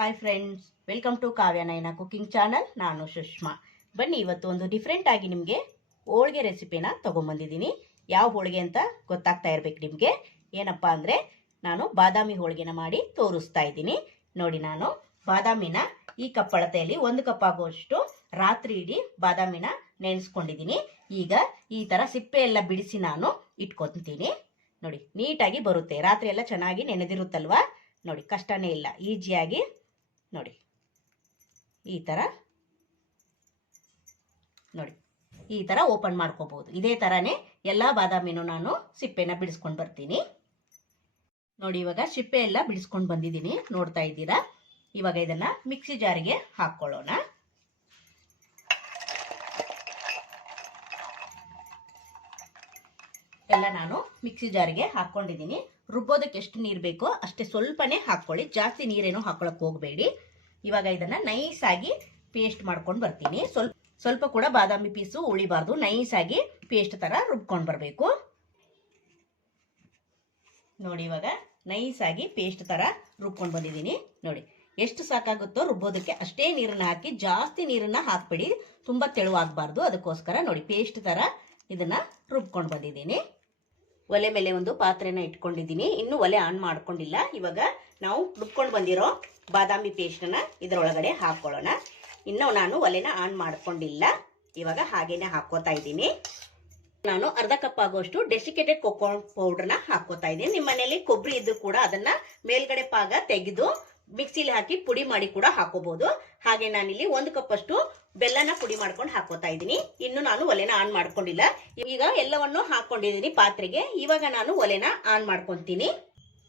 Hi friends, welcome to Kavya Nayana cooking channel. ನಾನು ಸುಷ್ಮಾ. ಬನ್ನಿ, ಇವತ್ತು ಒಂದು ಡಿಫ್ರೆಂಟ್ ಆಗಿ ನಿಮಗೆ ಹೋಳಿಗೆ ರೆಸಿಪಿನ ತೊಗೊಂಬಂದಿದ್ದೀನಿ. ಯಾವ ಹೋಳಿಗೆ ಅಂತ ಗೊತ್ತಾಗ್ತಾ ಇರಬೇಕು ನಿಮಗೆ. ಏನಪ್ಪ ಅಂದರೆ, ನಾನು ಬಾದಾಮಿ ಹೋಳಿಗೆನ ಮಾಡಿ ತೋರಿಸ್ತಾ ಇದ್ದೀನಿ. ನೋಡಿ, ನಾನು ಬಾದಾಮಿನ ಈ ಕಪ್ ಅಳತೆಯಲ್ಲಿ 1 ಕಪ್ ಆಗುವಷ್ಟು ರಾತ್ರಿ ಇಡೀ ಬಾದಾಮಿನ ನೆನೆಸ್ಕೊಂಡಿದ್ದೀನಿ. ಈಗ ಈ ಥರ ಸಿಪ್ಪೆ ಎಲ್ಲ ಬಿಡಿಸಿ ನಾನು ಇಟ್ಕೊತೀನಿ. ನೋಡಿ, ನೀಟಾಗಿ ಬರುತ್ತೆ. ರಾತ್ರಿ ಎಲ್ಲ ಚೆನ್ನಾಗಿ ನೆನೆದಿರುತ್ತಲ್ವಾ. ನೋಡಿ, ಕಷ್ಟನೇ ಇಲ್ಲ, ಈಸಿಯಾಗಿ ನೋಡಿ ಈ ಥರ ಓಪನ್ ಮಾಡ್ಕೋಬಹುದು. ಇದೇ ಥರನೇ ಎಲ್ಲ ಬಾದಾಮಿನೂ ನಾನು ಸಿಪ್ಪೆನ ಬಿಡಿಸ್ಕೊಂಡು ಬರ್ತೀನಿ. ನೋಡಿ, ಇವಾಗ ಸಿಪ್ಪೆ ಎಲ್ಲ ಬಿಡಿಸ್ಕೊಂಡು ಬಂದಿದ್ದೀನಿ, ನೋಡ್ತಾ ಇದ್ದೀರಾ. ಇವಾಗ ಇದನ್ನ ಮಿಕ್ಸಿ ಜಾರಿಗೆ ಹಾಕ್ಕೊಳ್ಳೋಣ. ಎಲ್ಲ ನಾನು ಮಿಕ್ಸಿ ಜಾರಿಗೆ ಹಾಕ್ಕೊಂಡಿದ್ದೀನಿ. ರುಬ್ಬೋದಕ್ಕೆ ಎಷ್ಟು ನೀರು ಬೇಕೋ ಅಷ್ಟೇ ಸ್ವಲ್ಪನೇ ಹಾಕ್ಕೊಳ್ಳಿ, ಜಾಸ್ತಿ ನೀರೇನು ಹಾಕೊಳ್ಳೋಕೆ ಹೋಗಬೇಡಿ. ಇವಾಗ ಇದನ್ನ ನೈಸ್ ಆಗಿ ಪೇಸ್ಟ್ ಮಾಡ್ಕೊಂಡು ಬರ್ತೀನಿ. ಸ್ವಲ್ಪ ಕೂಡ ಬಾದಾಮಿ ಪೀಸು ಉಳಿಬಾರ್ದು, ನೈಸ್ ಆಗಿ ಪೇಸ್ಟ್ ತರ ರುಬ್ಕೊಂಡು ಬರಬೇಕು. ನೋಡಿ, ಇವಾಗ ನೈಸ್ ಆಗಿ ಪೇಸ್ಟ್ ತರ ರುಬ್ಕೊಂಡು ಬಂದಿದ್ದೀನಿ. ನೋಡಿ, ಎಷ್ಟು ಸಾಕಾಗುತ್ತೋ ರುಬ್ಬೋದಕ್ಕೆ ಅಷ್ಟೇ ನೀರನ್ನ ಹಾಕಿ, ಜಾಸ್ತಿ ನೀರನ್ನ ಹಾಕ್ಬಿಡಿ, ತುಂಬಾ ತೆಳುವಾಗಬಾರ್ದು. ಅದಕ್ಕೋಸ್ಕರ ನೋಡಿ ಪೇಸ್ಟ್ ತರ ಇದನ್ನ ರುಬ್ಕೊಂಡು ಬಂದಿದ್ದೀನಿ. ಒಲೆ ಮೇಲೆ ಒಂದು ಪಾತ್ರೆನ ಇಟ್ಕೊಂಡಿದ್ದೀನಿ, ಇನ್ನು ಒಲೆ ಆನ್ ಮಾಡ್ಕೊಂಡಿಲ್ಲ. ಇವಾಗ ನಾವು ರುಬ್ಕೊಂಡು ಬಂದಿರೋ ಬಾದಾಮಿ ಪೇಸ್ಟನ್ನ ಇದರೊಳಗಡೆ ಹಾಕೊಳ್ಳೋಣ. ಇನ್ನು ನಾನು ಒಲೆನ ಆನ್ ಮಾಡ್ಕೊಂಡಿಲ್ಲ, ಇವಾಗ ಹಾಗೇನೆ ಹಾಕೋತಾ ಇದ್ದೀನಿ. ನಾನು ಅರ್ಧ ಕಪ್ ಆಗುವಷ್ಟು ಡೆಸಿಕೇಟೆಡ್ ಕೊಕೋ ಪೌಡರ್ನ ಹಾಕೋತಾ ಇದ್ದೀನಿ. ನಿಮ್ಮ ಮನೆಯಲ್ಲಿ ಕೊಬ್ಬರಿ ಇದ್ದು ಕೂಡ ಅದನ್ನ ಮೇಲ್ಗಡೆ ಪಾಗ ತೆಗೆದು ಮಿಕ್ಸಿಲಿ ಹಾಕಿ ಪುಡಿ ಮಾಡಿ ಕೂಡ ಹಾಕೋಬಹುದು. ಹಾಗೆ ನಾನಿಲ್ಲಿ 1 ಕಪ್ ಅಷ್ಟು ಬೆಲ್ಲನ ಪುಡಿ ಮಾಡ್ಕೊಂಡು ಹಾಕೋತಾ ಇದ್ದೀನಿ. ಇನ್ನು ನಾನು ಒಲೆನ ಆನ್ ಮಾಡ್ಕೊಂಡಿಲ್ಲ. ಈಗ ಎಲ್ಲವನ್ನು ಹಾಕೊಂಡಿದ್ದೀನಿ ಪಾತ್ರೆಗೆ. ಇವಾಗ ನಾನು ಒಲೆನ ಆನ್ ಮಾಡ್ಕೊಂತೀನಿ.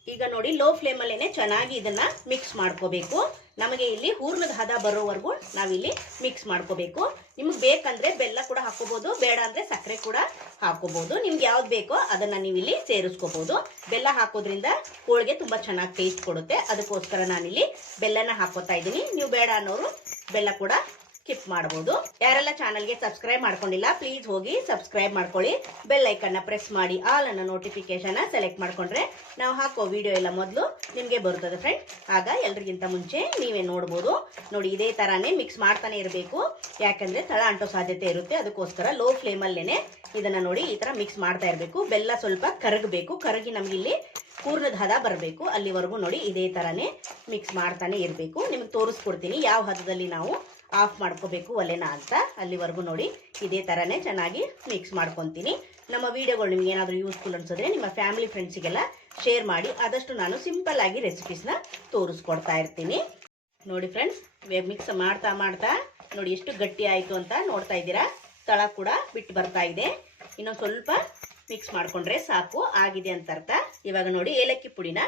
ಈಗ ನೋಡಿ, ಲೋ ಫ್ಲೇಮ್ ಅಲ್ಲೇನೆ ಚೆನ್ನಾಗಿ ಇದನ್ನ ಮಿಕ್ಸ್ ಮಾಡ್ಕೋಬೇಕು. ನಮಗೆ ಇಲ್ಲಿ ಹೂರ್ಣದ ಹದ ಬರೋವರೆಗೂ ನಾವಿಲ್ಲಿ ಮಿಕ್ಸ್ ಮಾಡ್ಕೋಬೇಕು. ನಿಮ್ಗೆ ಬೇಕಂದ್ರೆ ಬೆಲ್ಲ ಕೂಡ ಹಾಕೋಬಹುದು, ಬೇಡ ಅಂದ್ರೆ ಸಕ್ಕರೆ ಕೂಡ ಹಾಕೋಬಹುದು. ನಿಮ್ಗೆ ಯಾವ್ದು ಬೇಕೋ ಅದನ್ನ ನೀವು ಇಲ್ಲಿ ಸೇರಿಸ್ಕೋಬಹುದು. ಬೆಲ್ಲ ಹಾಕೋದ್ರಿಂದ ಹೋಳಿಗೆ ತುಂಬಾ ಚೆನ್ನಾಗಿ ಟೇಸ್ಟ್ ಕೊಡುತ್ತೆ. ಅದಕ್ಕೋಸ್ಕರ ನಾನಿಲ್ಲಿ ಬೆಲ್ಲನ ಹಾಕೋತಾ ಇದ್ದೀನಿ. ನೀವು ಬೇಡ ಅನ್ನೋರು ಬೆಲ್ಲ ಕೂಡ ಸ್ಕಿಪ್ ಮಾಡಬಹುದು. ಯಾರೆಲ್ಲ ಚಾನಲ್ಗೆ ಸಬ್ಸ್ಕ್ರೈಬ್ ಮಾಡ್ಕೊಂಡಿಲ್ಲ, ಪ್ಲೀಸ್ ಹೋಗಿ ಸಬ್ಸ್ಕ್ರೈಬ್ ಮಾಡ್ಕೊಳ್ಳಿ. ಬೆಲ್ ಐಕನ್ ನ ಪ್ರೆಸ್ ಮಾಡಿ ಆಲ್ ಅನ್ನೋ ನೋಟಿಫಿಕೇಶನ್ ಸೆಲೆಕ್ಟ್ ಮಾಡ್ಕೊಂಡ್ರೆ ನಾವು ಹಾಕೋ ವಿಡಿಯೋ ಎಲ್ಲ ಮೊದಲು ನಿಮ್ಗೆ ಬರುತ್ತದೆ ಫ್ರೆಂಡ್. ಆಗ ಎಲ್ರಿಗಿಂತ ಮುಂಚೆ ನೀವೇ ನೋಡ್ಬೋದು. ನೋಡಿ, ಇದೇ ತರಾನೇ ಮಿಕ್ಸ್ ಮಾಡ್ತಾನೆ ಇರಬೇಕು, ಯಾಕಂದ್ರೆ ತಳ ಅಂಟೋ ಸಾಧ್ಯತೆ ಇರುತ್ತೆ. ಅದಕ್ಕೋಸ್ಕರ ಲೋ ಫ್ಲೇಮ್ ಅಲ್ಲೇನೆ ಇದನ್ನ ನೋಡಿ ಈ ತರ ಮಿಕ್ಸ್ ಮಾಡ್ತಾ ಇರಬೇಕು. ಬೆಲ್ಲ ಸ್ವಲ್ಪ ಕರಗಬೇಕು, ಕರಗಿ ನಮ್ಗೆ ಇಲ್ಲಿ ಪೂರ್ಣದ ಹದ ಬರಬೇಕು. ಅಲ್ಲಿವರೆಗೂ ನೋಡಿ ಇದೇ ತರಾನೇ ಮಿಕ್ಸ್ ಮಾಡ್ತಾನೆ ಇರಬೇಕು. ನಿಮ್ಗೆ ತೋರಿಸ್ಕೊಡ್ತೀನಿ ಯಾವ ಹದದಲ್ಲಿ ನಾವು ಆಫ್ ಮಾಡ್ಕೋಬೇಕು ಒಲೆನ ಅಂತ. ಅಲ್ಲಿವರೆಗೂ ನೋಡಿ ಇದೇ ತರಾನೇ ಚೆನ್ನಾಗಿ ಮಿಕ್ಸ್ ಮಾಡ್ಕೊತೀನಿ. ನಮ್ಮ ವಿಡಿಯೋಗಳು ನಿಮ್ಗೆ ಏನಾದರೂ ಯೂಸ್ಫುಲ್ ಅನ್ಸಿದ್ರೆ ನಿಮ್ಮ ಫ್ಯಾಮಿಲಿ ಫ್ರೆಂಡ್ಸಿಗೆಲ್ಲ ಶೇರ್ ಮಾಡಿ. ಆದಷ್ಟು ನಾನು ಸಿಂಪಲ್ ಆಗಿ ರೆಸಿಪೀಸ್ನ ತೋರಿಸ್ಕೊಡ್ತಾ ಇರ್ತೀನಿ. ನೋಡಿ ಫ್ರೆಂಡ್ಸ್, ಮಿಕ್ಸ್ ಮಾಡ್ತಾ ಮಾಡ್ತಾ ನೋಡಿ ಎಷ್ಟು ಗಟ್ಟಿ ಆಯಿತು ಅಂತ ನೋಡ್ತಾ ಇದ್ದೀರಾ. ತಳ ಕೂಡ ಬಿಟ್ಟು ಬರ್ತಾ ಇದೆ. ಇನ್ನೊಂದು ಸ್ವಲ್ಪ ಮಿಕ್ಸ್ ಮಾಡ್ಕೊಂಡ್ರೆ ಸಾಕು, ಆಗಿದೆ ಅಂತ ಅರ್ಥ. ಇವಾಗ ನೋಡಿ ಏಲಕ್ಕಿ ಪುಡಿನ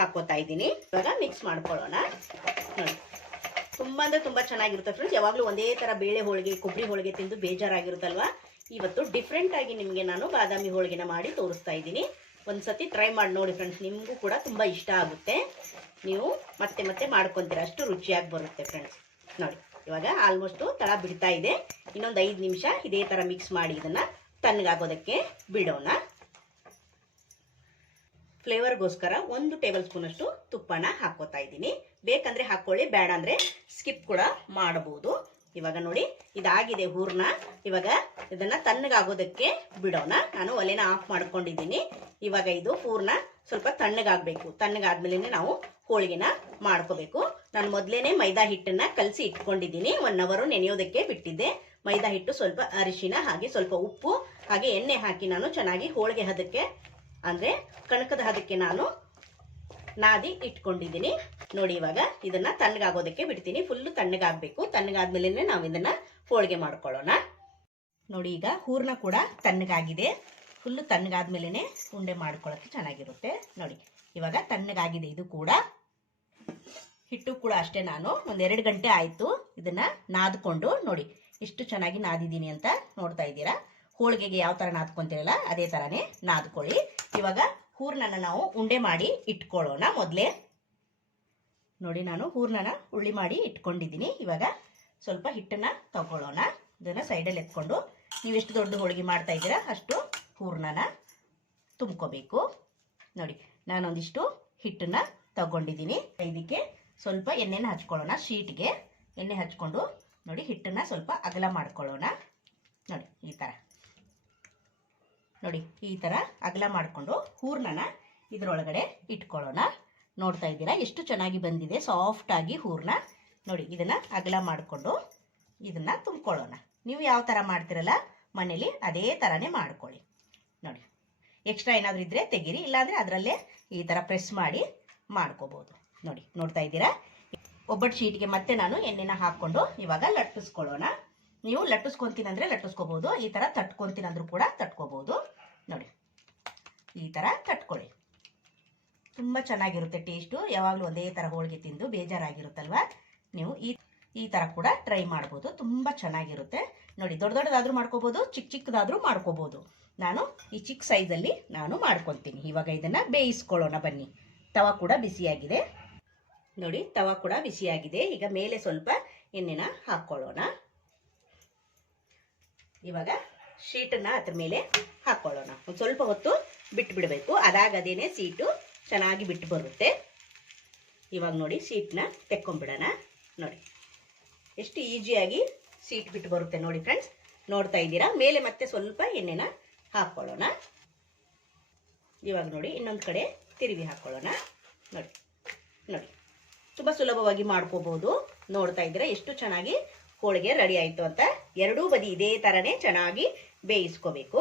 ಹಾಕೋತಾ ಇದ್ದೀನಿ. ಇವಾಗ ಮಿಕ್ಸ್ ಮಾಡ್ಕೊಳ್ಳೋಣ. ನೋಡಿ, ತುಂಬಾ ಅಂದ್ರೆ ತುಂಬಾ ಚೆನ್ನಾಗಿರುತ್ತೆ ಫ್ರೆಂಡ್ಸ್. ಯಾವಾಗಲೂ ಒಂದೇ ತರ ಬೇಳೆ ಹೋಳಿಗೆ, ಕೊಬ್ಬರಿ ಹೋಳಿಗೆ ತಿಂದು ಬೇಜಾರಾಗಿರುತ್ತಲ್ವಾ. ಇವತ್ತು ಡಿಫ್ರೆಂಟ್ ಆಗಿ ನಿಮಗೆ ನಾನು ಬಾದಾಮಿ ಹೋಳಿಗೆನ ಮಾಡಿ ತೋರಿಸ್ತಾ ಇದ್ದೀನಿ. ಒಂದ್ಸತಿ ಟ್ರೈ ಮಾಡಿ ನೋಡಿ ಫ್ರೆಂಡ್ಸ್, ನಿಮಗೂ ಕೂಡ ತುಂಬಾ ಇಷ್ಟ ಆಗುತ್ತೆ. ನೀವು ಮತ್ತೆ ಮತ್ತೆ ಮಾಡ್ಕೊತೀರಾ, ಅಷ್ಟು ರುಚಿಯಾಗಿ ಬರುತ್ತೆ ಫ್ರೆಂಡ್ಸ್. ನೋಡಿ, ಇವಾಗ ಆಲ್ಮೋಸ್ಟ್ ತಳ ಬಿಡ್ತಾ ಇದೆ. ಇನ್ನೊಂದು 5 ನಿಮಿಷ ಇದೇ ತರ ಮಿಕ್ಸ್ ಮಾಡಿ ಇದನ್ನ ತಣ್ಣಗಾಗೋದಕ್ಕೆ ಬಿಡೋಣ. ಫ್ಲೇವರ್ಗೋಸ್ಕರ 1 ಟೇಬಲ್ ಸ್ಪೂನ್ ಅಷ್ಟು ತುಪ್ಪನ ಹಾಕೋತಾ ಇದ್ದೀನಿ. ಬೇಕಂದ್ರೆ ಹಾಕೊಳ್ಳಿ, ಬೇಡ ಅಂದ್ರೆ ಸ್ಕಿಪ್ ಕೂಡ ಮಾಡಬಹುದು. ಇವಾಗ ನೋಡಿ ಇದಾಗಿದೆ ಹೂರ್ಣ. ಇವಾಗ ಇದನ್ನ ತಣ್ಣಗಾಗೋದಕ್ಕೆ ಬಿಡೋಣ. ನಾನು ಒಲೆನ ಆಫ್ ಮಾಡ್ಕೊಂಡಿದ್ದೀನಿ. ಇವಾಗ ಇದು ಹೂರ್ಣ ಸ್ವಲ್ಪ ತಣ್ಣಗಾಗಬೇಕು. ತಣ್ಣಗಾದ್ಮೇಲೆ ನಾವು ಹೋಳಿಗೆನ ಮಾಡ್ಕೋಬೇಕು. ನಾನು ಮೊದಲೇನೆ ಮೈದಾ ಹಿಟ್ಟನ್ನ ಕಲಸಿ ಇಟ್ಕೊಂಡಿದ್ದೀನಿ. 1 ಅವರ್ ನೆನೆಯೋದಕ್ಕೆ ಬಿಟ್ಟಿದ್ದೆ. ಮೈದಾ ಹಿಟ್ಟು, ಸ್ವಲ್ಪ ಅರಿಶಿನ, ಹಾಗೆ ಸ್ವಲ್ಪ ಉಪ್ಪು, ಹಾಗೆ ಎಣ್ಣೆ ಹಾಕಿ ನಾನು ಚೆನ್ನಾಗಿ ಹೋಳಿಗೆ ಹದಕ್ಕೆ ಅಂದ್ರೆ ಕಣಕದ ಹದಕ್ಕೆ ನಾನು ನಾದಿ ಇಟ್ಕೊಂಡಿದ್ದೀನಿ. ನೋಡಿ, ಇವಾಗ ಇದನ್ನ ತಣ್ಣಗಾಗೋದಕ್ಕೆ ಬಿಡ್ತೀನಿ. ಫುಲ್ ತಣ್ಣಗಾಗಬೇಕು. ತಣ್ಣಗಾದ್ಮೇಲೆ ನಾವು ಇದನ್ನ ಹೋಳಿಗೆ ಮಾಡ್ಕೊಳ್ಳೋಣ. ನೋಡಿ, ಈಗ ಹೂರ್ಣ ಕೂಡ ತಣ್ಣಗಾಗಿದೆ. ಫುಲ್ ತಣ್ಣಗಾದ್ಮೇಲೆ ಉಂಡೆ ಮಾಡ್ಕೊಳ್ಳೋಕೆ ಚೆನ್ನಾಗಿರುತ್ತೆ. ನೋಡಿ, ಇವಾಗ ತಣ್ಣಗಾಗಿದೆ. ಇದು ಕೂಡ ಹಿಟ್ಟು ಕೂಡ ಅಷ್ಟೇ. ನಾನು 1-2 ಗಂಟೆ ಆಯ್ತು ಇದನ್ನ ನಾದ್ಕೊಂಡು. ನೋಡಿ ಎಷ್ಟು ಚೆನ್ನಾಗಿ ನಾದಿದ್ದೀನಿ ಅಂತ ನೋಡ್ತಾ ಇದ್ದೀರಾ. ಹೋಳಿಗೆಗೆ ಯಾವ ತರ ನಾದ್ಕೊಂತೀರಲ್ಲ ಅದೇ ತರಾನೇ ನಾದ್ಕೊಳ್ಳಿ. ಇವಾಗ ಹೂರ್ಣನ ನಾವು ಉಂಡೆ ಮಾಡಿ ಇಟ್ಕೊಳ್ಳೋಣ. ಮೊದಲೇ ನೋಡಿ, ನಾನು ಹೂರ್ಣನ ಉಳ್ಳಿ ಮಾಡಿ ಇಟ್ಕೊಂಡಿದ್ದೀನಿ. ಇವಾಗ ಸ್ವಲ್ಪ ಹಿಟ್ಟನ್ನ ತಗೊಳ್ಳೋಣ. ಇದನ್ನ ಸೈಡಲ್ಲಿ ಎತ್ಕೊಂಡು ನೀವು ಎಷ್ಟು ದೊಡ್ಡ ಹೋಳಿಗೆ ಮಾಡ್ತಾ ಇದ್ದೀರಾ ಅಷ್ಟು ಹೂರ್ಣನ ತುಂಬ್ಕೋಬೇಕು. ನೋಡಿ, ನಾನೊಂದಿಷ್ಟು ಹಿಟ್ಟನ್ನ ತಗೊಂಡಿದ್ದೀನಿ. ಇದಕ್ಕೆ ಸ್ವಲ್ಪ ಎಣ್ಣೆನ ಹಚ್ಕೊಳ್ಳೋಣ. ಶೀಟ್ಗೆ ಎಣ್ಣೆ ಹಚ್ಕೊಂಡು ನೋಡಿ ಹಿಟ್ಟನ್ನು ಸ್ವಲ್ಪ ಅಗಲ ಮಾಡ್ಕೊಳ್ಳೋಣ. ನೋಡಿ ಈ ಥರ, ನೋಡಿ ಈ ಥರ ಅಗಲ ಮಾಡಿಕೊಂಡು ಹೂರ್ಣನ ಇದರೊಳಗಡೆ ಇಟ್ಕೊಳ್ಳೋಣ. ನೋಡ್ತಾ ಇದ್ದೀರಾ ಎಷ್ಟು ಚೆನ್ನಾಗಿ ಬಂದಿದೆ, ಸಾಫ್ಟಾಗಿ ಹೂರ್ಣ. ನೋಡಿ ಇದನ್ನು ಅಗಲ ಮಾಡಿಕೊಂಡು ಇದನ್ನು ತುಂಬ್ಕೊಳ್ಳೋಣ. ನೀವು ಯಾವ ಥರ ಮಾಡ್ತಿರಲ್ಲ ಮನೇಲಿ ಅದೇ ಥರನೇ ಮಾಡ್ಕೊಳ್ಳಿ. ನೋಡಿ ಎಕ್ಸ್ಟ್ರಾ ಏನಾದರೂ ಇದ್ದರೆ ತೆಗೀರಿ, ಇಲ್ಲಾಂದರೆ ಅದರಲ್ಲೇ ಈ ಥರ ಪ್ರೆಸ್ ಮಾಡಿ ಮಾಡ್ಕೋಬೋದು. ನೋಡಿ ನೋಡ್ತಾ ಇದ್ದೀರಾ. ಒಬ್ಬಟ್ಟು ಶೀಟ್ಗೆ ಮತ್ತೆ ನಾನು ಎಣ್ಣೆನ ಹಾಕ್ಕೊಂಡು ಇವಾಗ ಲಟ್ಟಿಸ್ಕೊಳ್ಳೋಣ. ನೀವು ಲಟ್ಟಿಸ್ಕೊತೀನಂದರೆ ಲಟ್ಟಿಸ್ಕೋಬೋದು, ಈ ಥರ ತಟ್ಕೊತೀನಂದ್ರೂ ಕೂಡ ತಟ್ಕೋಬೋದು. ನೋಡಿ ಈ ಥರ ತಟ್ಕೊಳ್ಳಿ, ತುಂಬ ಚೆನ್ನಾಗಿರುತ್ತೆ ಟೇಸ್ಟು. ಯಾವಾಗಲೂ ಒಂದೇ ಥರ ಹೋಳಿಗೆ ತಿಂದು ಬೇಜಾರಾಗಿರುತ್ತಲ್ವ, ನೀವು ಈ ಥರ ಕೂಡ ಟ್ರೈ ಮಾಡ್ಬೋದು, ತುಂಬ ಚೆನ್ನಾಗಿರುತ್ತೆ. ನೋಡಿ ದೊಡ್ಡ ದೊಡ್ಡದಾದರೂ ಮಾಡ್ಕೋಬೋದು, ಚಿಕ್ಕ ಚಿಕ್ಕದಾದರೂ ಮಾಡ್ಕೋಬೋದು. ನಾನು ಈ ಚಿಕ್ಕ ಸೈಜಲ್ಲಿ ನಾನು ಮಾಡ್ಕೊತೀನಿ. ಇವಾಗ ಇದನ್ನು ಬೇಯಿಸ್ಕೊಳ್ಳೋಣ ಬನ್ನಿ. ತವ ಕೂಡ ಬಿಸಿಯಾಗಿದೆ. ನೋಡಿ ತವ ಕೂಡ ಬಿಸಿಯಾಗಿದೆ. ಈಗ ಮೇಲೆ ಸ್ವಲ್ಪ ಎಣ್ಣೆನ ಹಾಕ್ಕೊಳ್ಳೋಣ. ಇವಾಗ ಶೀಟನ್ನು ಅದ್ರ ಮೇಲೆ ಹಾಕ್ಕೊಳ್ಳೋಣ. ಒಂದು ಸ್ವಲ್ಪ ಹೊತ್ತು ಬಿಟ್ಟು ಬಿಡಬೇಕು, ಅದಾಗದೇನೆ ಸೀಟು ಚೆನ್ನಾಗಿ ಬಿಟ್ಟು ಬರುತ್ತೆ. ಇವಾಗ ನೋಡಿ ಶೀಟ್ನ ತೆಕ್ಕೊಂಬಿಡೋಣ. ನೋಡಿ ಎಷ್ಟು ಈಸಿಯಾಗಿ ಸೀಟ್ ಬಿಟ್ಟು ಬರುತ್ತೆ ನೋಡಿ ಫ್ರೆಂಡ್ಸ್. ನೋಡ್ತಾ ಇದ್ದೀರಾ. ಮೇಲೆ ಮತ್ತೆ ಸ್ವಲ್ಪ ಎಣ್ಣೆನ ಹಾಕ್ಕೊಳ್ಳೋಣ. ಇವಾಗ ನೋಡಿ ಇನ್ನೊಂದು ಕಡೆ ತಿರುವಿ ಹಾಕ್ಕೊಳ್ಳೋಣ. ನೋಡಿ ನೋಡಿ ತುಂಬ ಸುಲಭವಾಗಿ ಮಾಡ್ಕೋಬೋದು. ನೋಡ್ತಾ ಇದ್ದೀರಾ ಎಷ್ಟು ಚೆನ್ನಾಗಿ ಹೋಳಿಗೆ ರೆಡಿ ಆಯಿತು ಅಂತ. ಎರಡೂ ಬದಿ ಇದೇ ಥರನೇ ಚೆನ್ನಾಗಿ ಬೇಯಿಸ್ಕೋಬೇಕು.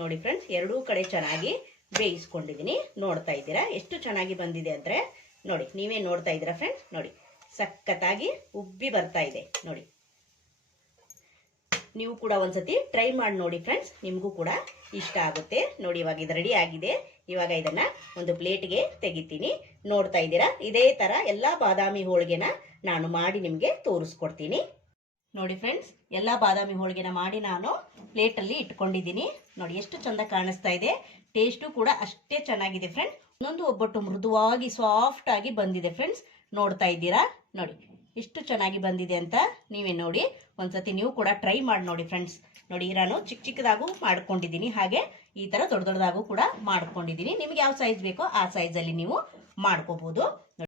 ನೋಡಿ ಫ್ರೆಂಡ್ಸ್, ಎರಡೂ ಕಡೆ ಚೆನ್ನಾಗಿ ಬೇಯಿಸ್ಕೊಂಡಿದ್ದೀನಿ. ನೋಡ್ತಾ ಇದ್ದೀರಾ ಎಷ್ಟು ಚೆನ್ನಾಗಿ ಬಂದಿದೆ ಅಂದರೆ. ನೋಡಿ ನೀವೇ ನೋಡ್ತಾ ಇದ್ದೀರಾ ಫ್ರೆಂಡ್ಸ್. ನೋಡಿ ಸಖತ್ತಾಗಿ ಉಬ್ಬಿ ಬರ್ತಾ ಇದೆ. ನೋಡಿ ನೀವು ಕೂಡ ಒಂದ್ಸತಿ ಟ್ರೈ ಮಾಡಿ ನೋಡಿ ಫ್ರೆಂಡ್ಸ್, ನಿಮಗೂ ಕೂಡ ಇಷ್ಟ ಆಗುತ್ತೆ. ನೋಡಿ ಇವಾಗ ಇದು ರೆಡಿ ಆಗಿದೆ. ಇವಾಗ ಇದನ್ನ ಒಂದು ಪ್ಲೇಟ್ಗೆ ತೆಗಿತೀನಿ. ನೋಡ್ತಾ ಇದ್ದೀರಾ, ಇದೇ ತರ ಎಲ್ಲ ಬಾದಾಮಿ ಹೋಳಿಗೆನ ನಾನು ಮಾಡಿ ನಿಮಗೆ ತೋರಿಸ್ಕೊಡ್ತೀನಿ. ನೋಡಿ ಫ್ರೆಂಡ್ಸ್, ಎಲ್ಲ ಬಾದಾಮಿ ಹೋಳಿಗೆನ ಮಾಡಿ ನಾನು ಪ್ಲೇಟಲ್ಲಿ ಇಟ್ಕೊಂಡಿದ್ದೀನಿ. ನೋಡಿ ಎಷ್ಟು ಚಂದ ಕಾಣಿಸ್ತಾ ಇದೆ. ಟೇಸ್ಟು ಕೂಡ ಅಷ್ಟೇ ಚೆನ್ನಾಗಿದೆ ಫ್ರೆಂಡ್ಸ್. ಇನ್ನೊಂದು ಒಬ್ಬಟ್ಟು ಮೃದುವಾಗಿ ಸಾಫ್ಟ್ ಆಗಿ ಬಂದಿದೆ ಫ್ರೆಂಡ್ಸ್. ನೋಡ್ತಾ ಇದ್ದೀರಾ, ನೋಡಿ ಎಷ್ಟು ಚೆನ್ನಾಗಿ ಬಂದಿದೆ ಅಂತ. ನೀವೇ ನೋಡಿ ಒಂದ್ಸತಿ ನೀವು ಕೂಡ ಟ್ರೈ ಮಾಡಿ ನೋಡಿ ಫ್ರೆಂಡ್ಸ್. ನೋಡಿ ನಾನು ಚಿಕ್ಕ ಚಿಕ್ಕದಾಗೂ ಮಾಡ್ಕೊಂಡಿದ್ದೀನಿ, ಹಾಗೆ ಈ ತರ ದೊಡ್ಡ ದೊಡ್ಡದಾಗೂ ಕೂಡ ಮಾಡ್ಕೊಂಡಿದ್ದೀನಿ. ನಿಮ್ಗೆ ಯಾವ ಸೈಜ್ ಬೇಕೋ ಆ ಸೈಜಲ್ಲಿ ನೀವು ಮಾಡ್ಕೋಬಹುದು.